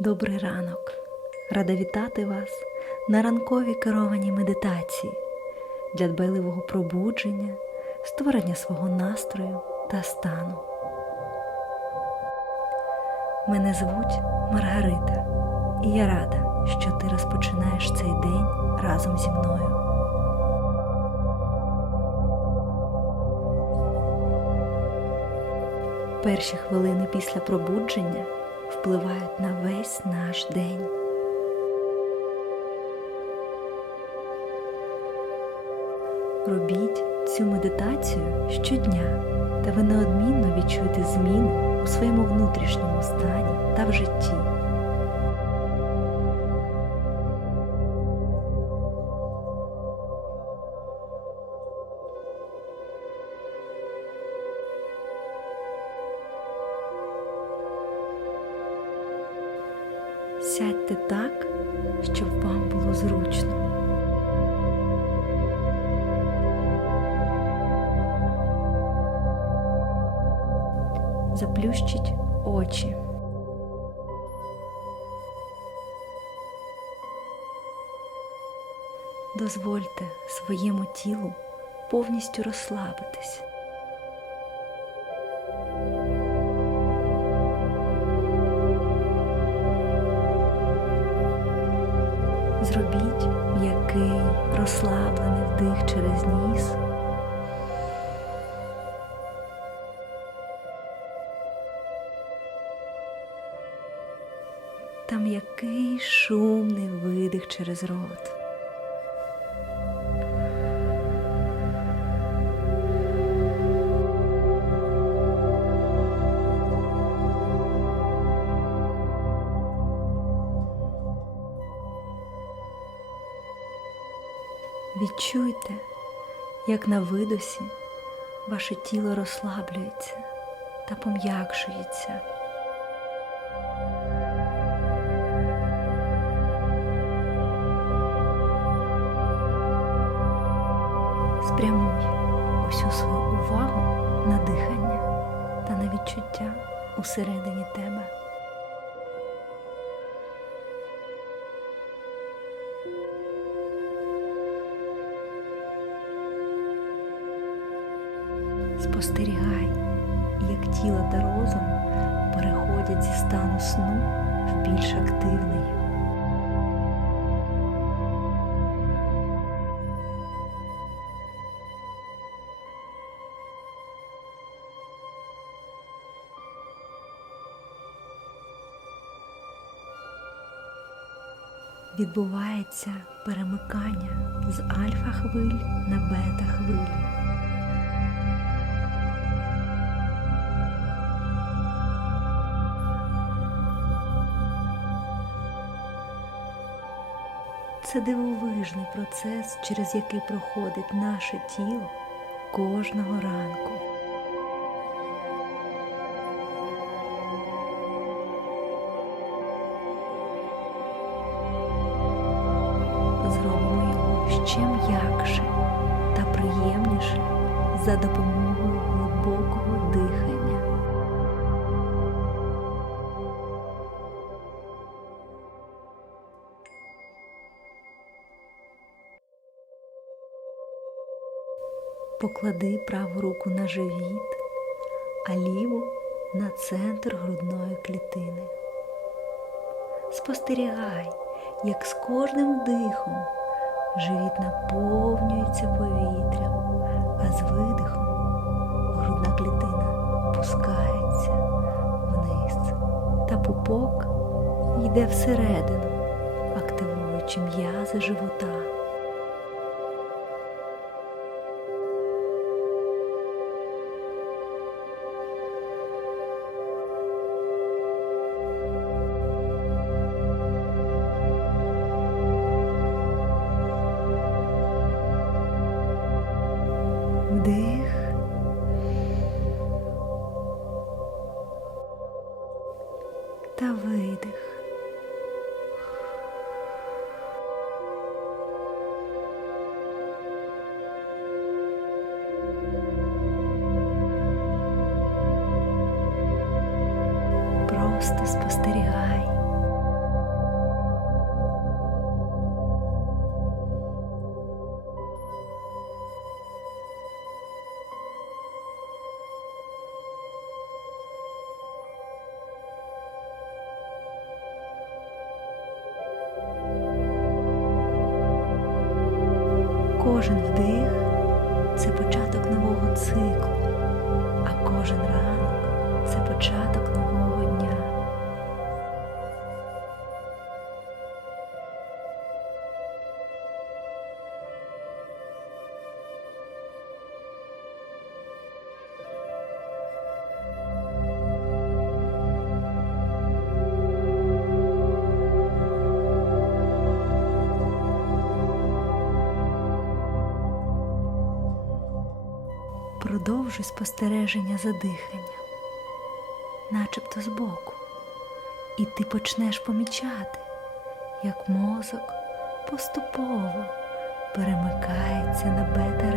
Добрий ранок! Рада вітати вас на ранковій керованій медитації для дбайливого пробудження, створення свого настрою та стану. Мене звуть Маргарита, і я рада, що ти розпочинаєш цей день разом зі мною. Перші хвилини після пробудження впливають на весь наш день. Робіть цю медитацію щодня, та ви неодмінно відчуєте зміни у своєму внутрішньому стані та в житті. Сядьте так, щоб вам було зручно. Заплющіть очі. Дозвольте своєму тілу повністю розслабитись. Розслаблений вдих через ніс. Та м'який шумний видих через рот. Відчуйте, як на видосі ваше тіло розслаблюється та пом'якшується. Спрямуй усю свою увагу на дихання та на відчуття усередині тебе. Тіло та розум переходять зі стану сну в більш активний. Відбувається перемикання з альфа-хвиль на бета-хвилі. Це дивовижний процес, через який проходить наше тіло кожного ранку. Зробимо його ще м'якше та приємніше за допомогою Поклади праву руку на живіт, а ліву на центр грудної клітини. Спостерігай, як з кожним дихом живіт наповнюється повітрям, а з видихом грудна клітина опускається вниз, та пупок йде всередину, активуючи м'язи живота. Та видих. Кожен вдих Продовжуй спостереження за диханням, начебто збоку, і ти почнеш помічати, як мозок поступово перемикається на бета-ритми.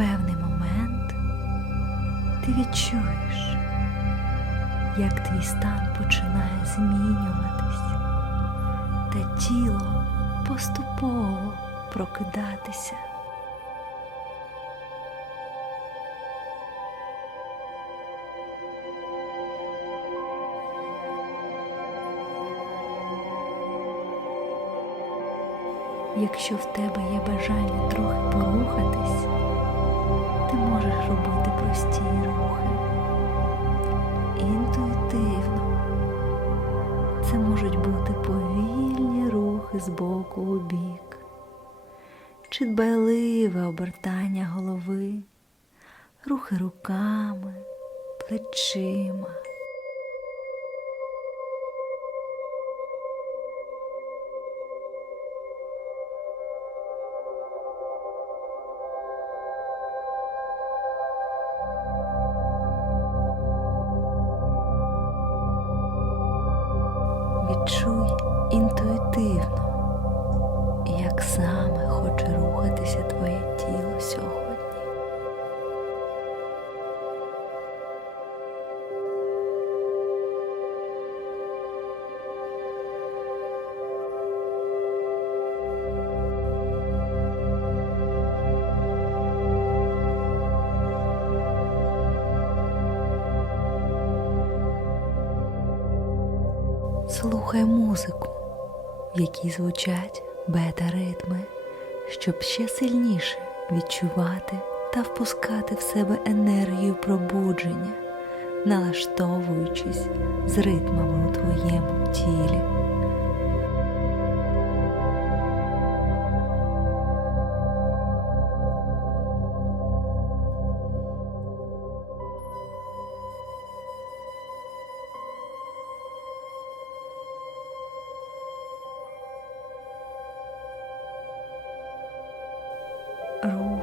Певний момент ти відчуєш, як твій стан починає змінюватись, та тіло поступово прокидатися. Якщо в тебе є бажання трохи порухатись, ти можеш робити прості рухи. Інтуїтивно. Це можуть бути повільні рухи з боку у бік, чи дбайливе обертання голови, рухи руками, плечима. Відчуй інтуїтивно, як саме хоче рухатися твоє тіло сьогодні. Слухай музику, в якій звучать бета-ритми, щоб ще сильніше відчувати та впускати в себе енергію пробудження, налаштовуючись з ритмами у твоєму тілі.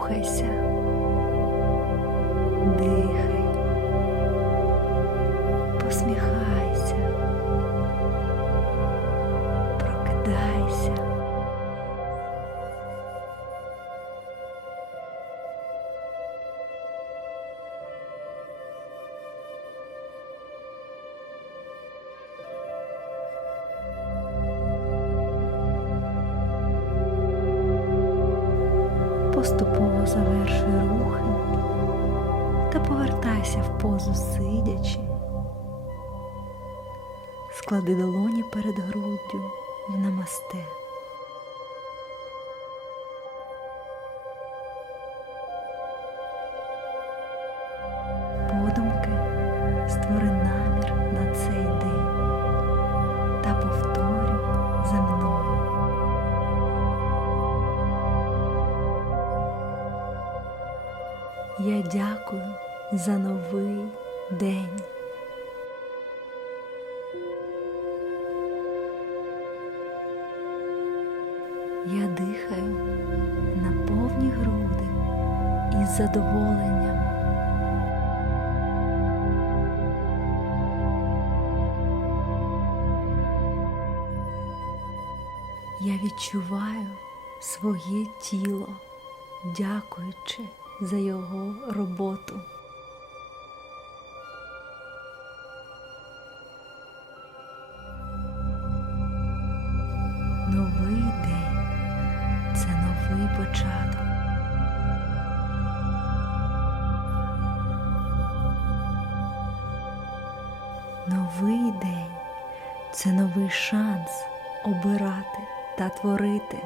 跪下。Поступово завершуй рухи та повертайся в позу сидячи. Склади долоні перед груддю в намасте. За новий день. Я дихаю на повні груди із задоволенням. Я відчуваю своє тіло, дякуючи за його роботу. Новий день це новий початок. Новий день це новий шанс обирати та творити.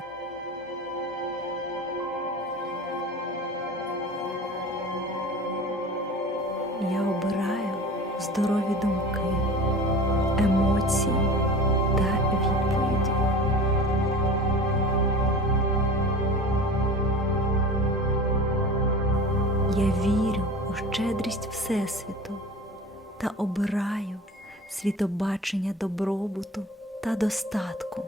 Я обираю здорові думки, Всесвіту та обираю світобачення добробуту та достатку.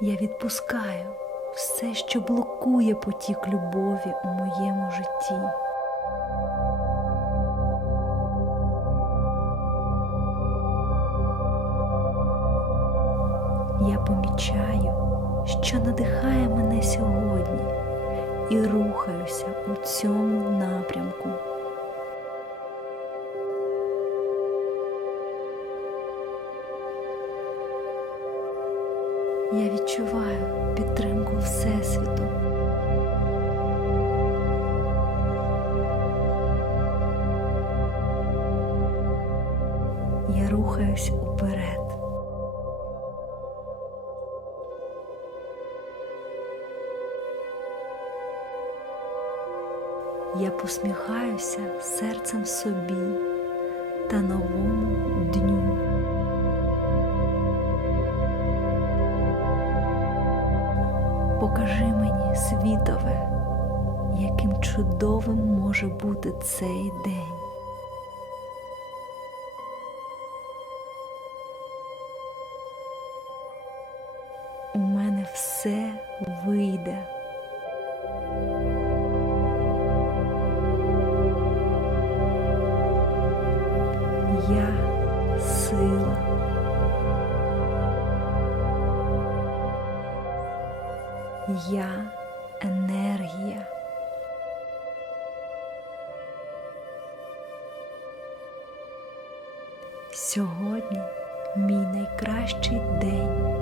Я відпускаю все, що блокує потік любові у моєму житті. Я помічаю, що надихає мене сьогодні і рухаюся у цьому напрямку. Я відчуваю підтримку Всесвіту. Я рухаюсь уперед. Посміхаюся серцем собі та новому дню. Покажи мені світове, яким чудовим може бути цей день. У мене все вийде. Я енергія. Сьогодні мій найкращий день.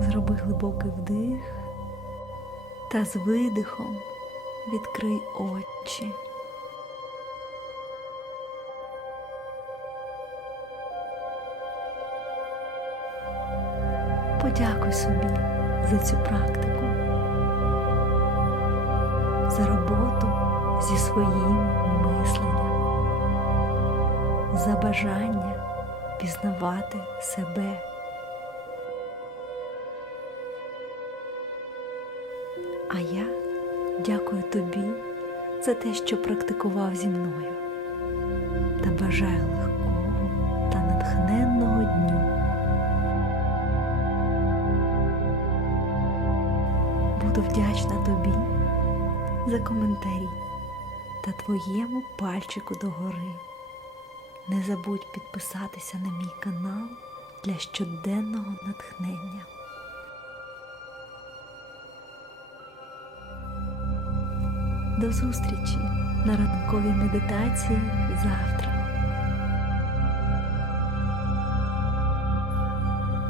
Зроби глибокий вдих та з видихом відкрий очі. Подякуй собі за цю практику, за роботу зі своїм мисленням, за бажання пізнавати себе. А я дякую тобі за те, що практикував зі мною та бажаю легкого та натхненного Буду вдячна тобі за коментарі та твоєму пальчику догори. Не забудь підписатися на мій канал для щоденного натхнення. До зустрічі на ранковій медитації завтра.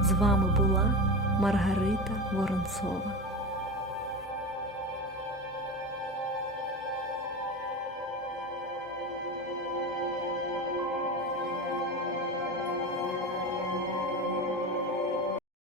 З вами була Маргарита Воронцова.